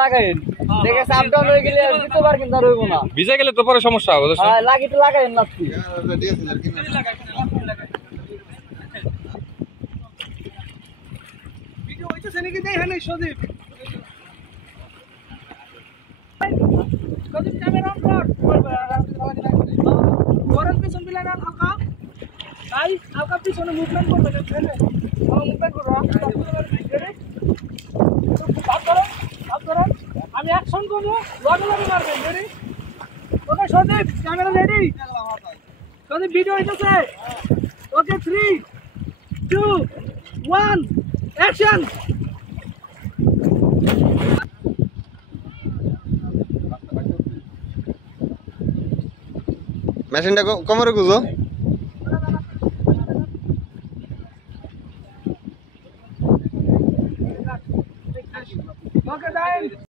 লাগাইন দেখে সাপ ডাউন হয়ে গেলে দ্বিতীয়বার কিন্তু আর হইব না। ভিজে গেলে তো পরে সমস্যা হবে। হ্যাঁ লাগিতে লাগাইন না কি ভিডিও হইতেছে নাকি দেখেন সদীপ সদীপ ক্যামেরা অন কর ওরাল পিছন দিলে না হালকা ভাই হালকা পিছনে মুভমেন্ট করবে না এখানে মুভমেন্ট করো ভাব করো আমি অ্যাকশন করবো লগে লগে মারবেন ready okay Sadip camera ready Sadip video হইতেছে ওকে 3 2 1 অ্যাকশন মেশিনটা কোমরে গুজো। ওকে ডান